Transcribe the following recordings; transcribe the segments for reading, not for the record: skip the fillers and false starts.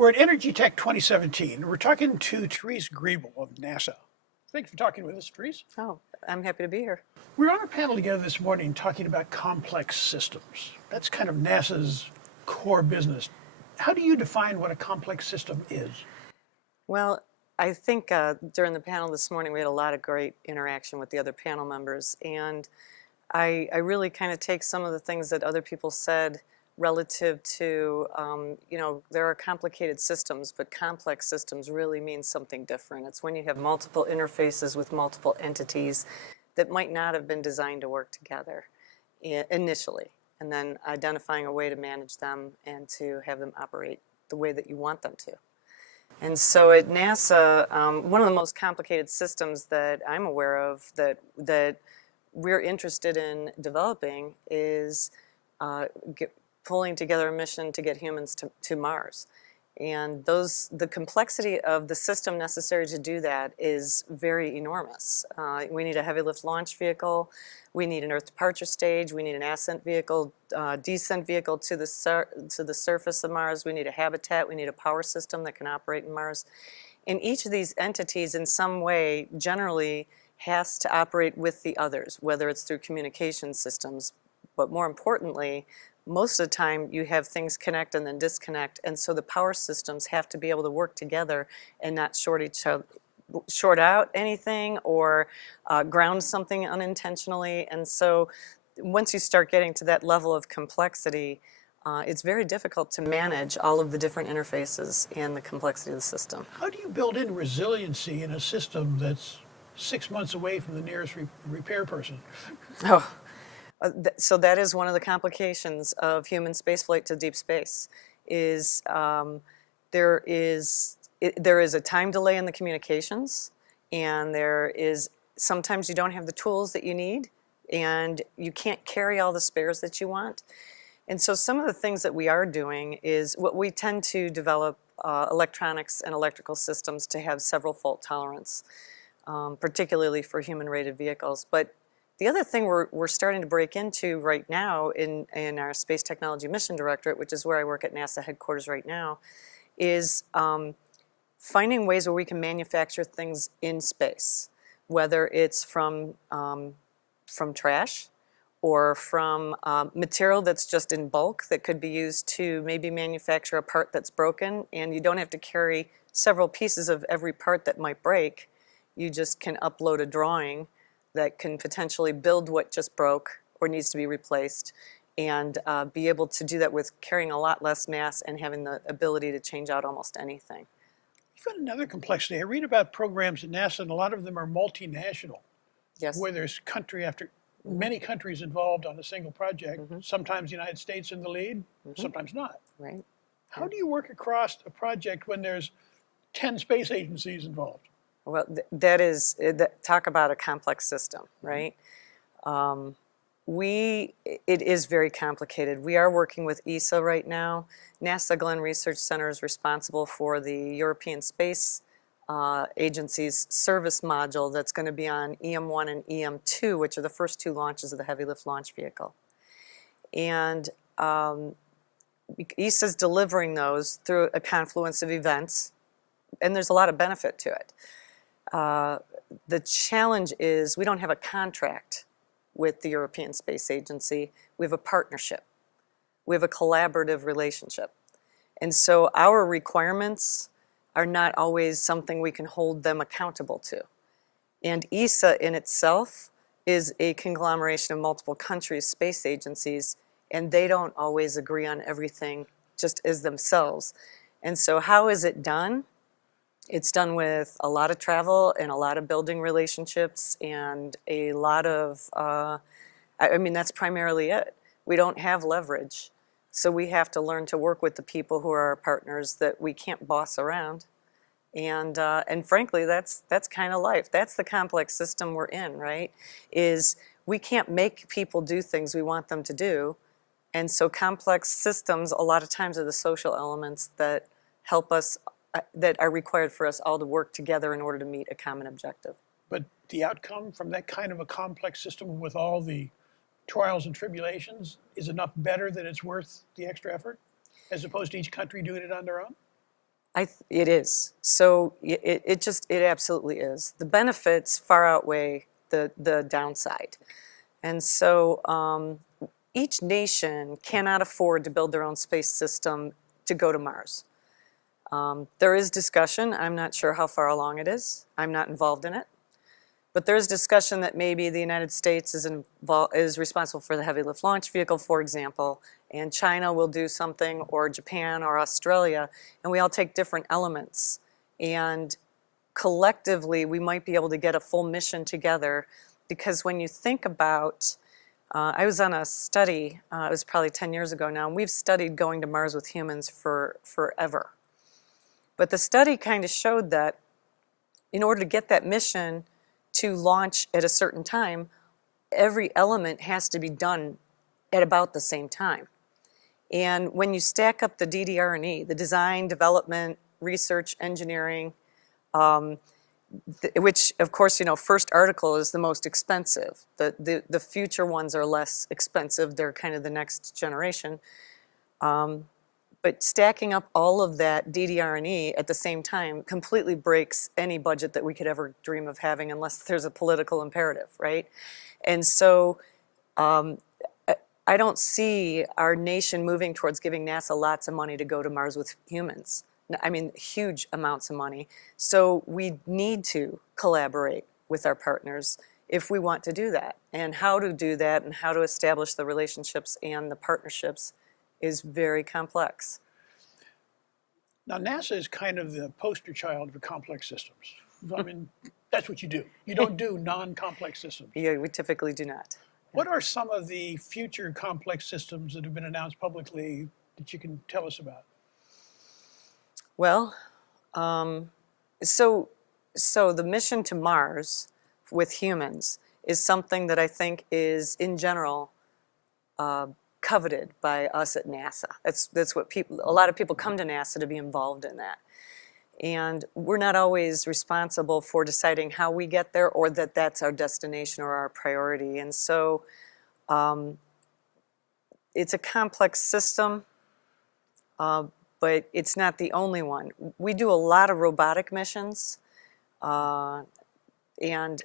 We're at EnergyTech 2017. We're talking to Therese Griebel of NASA. Thanks for talking with us, Therese. Oh, I'm happy to be here. We were on a panel together this morning talking about complex systems. That's kind of NASA's core business. How do you define what a complex system is? Well, I think during the panel this morning we had a lot of great interaction with the other panel members, and I really kind of take some of the things that other people said relative to, there are complicated systems, but complex systems really mean something different. It's when you have multiple interfaces with multiple entities that might not have been designed to work together initially, and then identifying a way to manage them and to have them operate the way that you want them to. And so at NASA, one of the most complicated systems that I'm aware of that we're interested in developing is pulling together a mission to get humans to Mars. And the complexity of the system necessary to do that is very enormous. We need a heavy lift launch vehicle, we need an Earth departure stage, we need an ascent vehicle, descent vehicle to the surface of Mars, we need a habitat, we need a power system that can operate in Mars. And each of these entities in some way generally has to operate with the others, whether it's through communication systems, but more importantly, most of the time you have things connect and then disconnect, and so the power systems have to be able to work together and not short out anything or ground something unintentionally. And so once you start getting to that level of complexity, it's very difficult to manage all of the different interfaces and the complexity of the system. How do you build in resiliency in a system that's 6 months away from the nearest repair person? Oh. So that is one of the complications of human spaceflight to deep space. There is a time delay in the communications, and sometimes you don't have the tools that you need, and you can't carry all the spares that you want. And so some of the things that we are doing is what we tend to develop electronics and electrical systems to have several fault tolerance, particularly for human-rated vehicles. But the other thing we're starting to break into right now in our Space Technology Mission Directorate, which is where I work at NASA headquarters right now, is finding ways where we can manufacture things in space, whether it's from trash or from material that's just in bulk that could be used to maybe manufacture a part that's broken, and you don't have to carry several pieces of every part that might break. You just can upload a drawing that can potentially build what just broke or needs to be replaced, and be able to do that with carrying a lot less mass and having the ability to change out almost anything. You've got another complexity. I read about programs at NASA, and a lot of them are multinational. Yes. Where there's many countries involved on a single project, sometimes the United States in the lead, sometimes not. Right. How do you work across a project when there's 10 space agencies involved? Well, talk about a complex system, right? It is very complicated. We are working with ESA right now. NASA Glenn Research Center is responsible for the European Space Agency's service module that's going to be on EM1 and EM2, which are the first two launches of the heavy lift launch vehicle. And ESA's delivering those through a confluence of events, and there's a lot of benefit to it. The challenge is we don't have a contract with the European Space Agency. We have a partnership. We have a collaborative relationship. And so our requirements are not always something we can hold them accountable to. And ESA in itself is a conglomeration of multiple countries' space agencies, and they don't always agree on everything just as themselves. And so how is it done? It's done with a lot of travel and a lot of building relationships and a lot of, that's primarily it. We don't have leverage. So we have to learn to work with the people who are our partners that we can't boss around. And frankly, that's kind of life. That's the complex system we're in, right? Is we can't make people do things we want them to do. And so complex systems a lot of times are the social elements that help us, that are required for us all to work together in order to meet a common objective. But the outcome from that kind of a complex system with all the trials and tribulations is enough better that it's worth the extra effort, as opposed to each country doing it on their own? It is. So it absolutely is. The benefits far outweigh the downside. And so each nation cannot afford to build their own space system to go to Mars. There is discussion. I'm not sure how far along it is. I'm not involved in it. But there's discussion that maybe the United States is responsible for the heavy lift launch vehicle, for example, and China will do something, or Japan or Australia, and we all take different elements. And collectively, we might be able to get a full mission together, because when you think about, I was on a study, it was probably 10 years ago now, and we've studied going to Mars with humans for forever. But the study kind of showed that in order to get that mission to launch at a certain time, every element has to be done at about the same time. And when you stack up the DDR&E, the design, development, research, engineering, which of course, first article is the most expensive. The future ones are less expensive. They're kind of the next generation. But stacking up all of that DDR&E at the same time completely breaks any budget that we could ever dream of having, unless there's a political imperative, right? And so I don't see our nation moving towards giving NASA lots of money to go to Mars with humans. I mean, huge amounts of money. So we need to collaborate with our partners if we want to do that. And how to do that and how to establish the relationships and the partnerships is very complex. Now, NASA is kind of the poster child for complex systems. I mean, that's what you do. You don't do non-complex systems. Yeah, we typically do not. What are some of the future complex systems that have been announced publicly that you can tell us about? Well, so the mission to Mars with humans is something that I think is, in general, coveted by us at NASA. That's what a lot of people come to NASA to be involved in that. And we're not always responsible for deciding how we get there, or that that's our destination or our priority. And so it's a complex system, but it's not the only one. We do a lot of robotic missions, and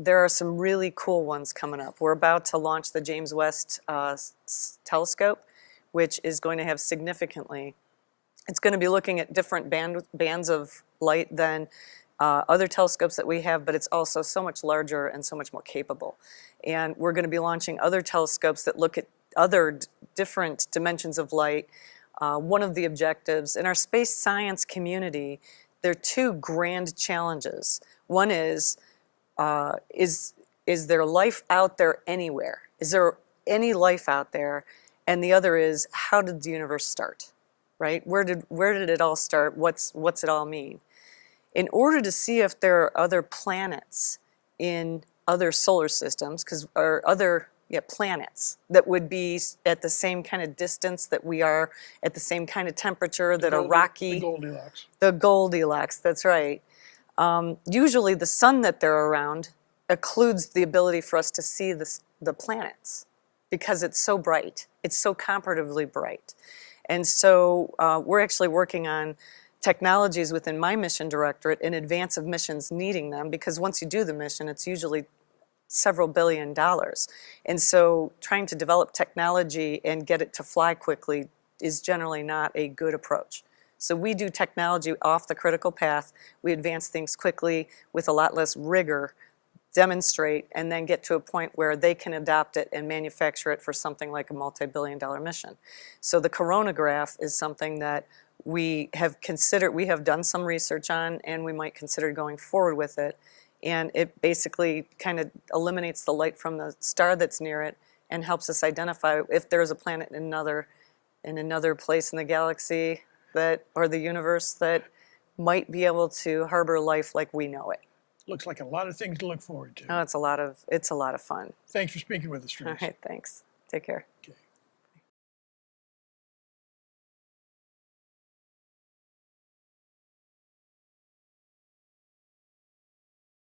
there are some really cool ones coming up. We're about to launch the James West telescope, which is going to have it's going to be looking at different bands of light than other telescopes that we have, but it's also so much larger and so much more capable. And we're going to be launching other telescopes that look at other different dimensions of light. One of the objectives in our space science community, there are two grand challenges. One is there life out there anywhere? Is there any life out there? And the other is, how did the universe start? Right? Where did it all start? What's it all mean? In order to see if there are other planets in other solar systems, or other planets that would be at the same kind of distance that we are, at the same kind of temperature, that are rocky. The Goldilocks. The Goldilocks, that's right. Usually the sun that they're around occludes the ability for us to see the planets, because it's so bright. It's so comparatively bright. And so we're actually working on technologies within my mission directorate in advance of missions needing them, because once you do the mission, it's usually several $1 billion. And so trying to develop technology and get it to fly quickly is generally not a good approach. So we do technology off the critical path. We advance things quickly with a lot less rigor, demonstrate, and then get to a point where they can adopt it and manufacture it for something like a multi-billion-dollar mission. So the coronagraph is something that we have considered, we have done some research on, and we might consider going forward with it. And it basically kind of eliminates the light from the star that's near it and helps us identify if there's a planet in another place in the galaxy or the universe that might be able to harbor life like we know it. Looks like a lot of things to look forward to. Oh, it's a lot of fun. Thanks for speaking with us, Therese. All right, thanks. Take care. Okay.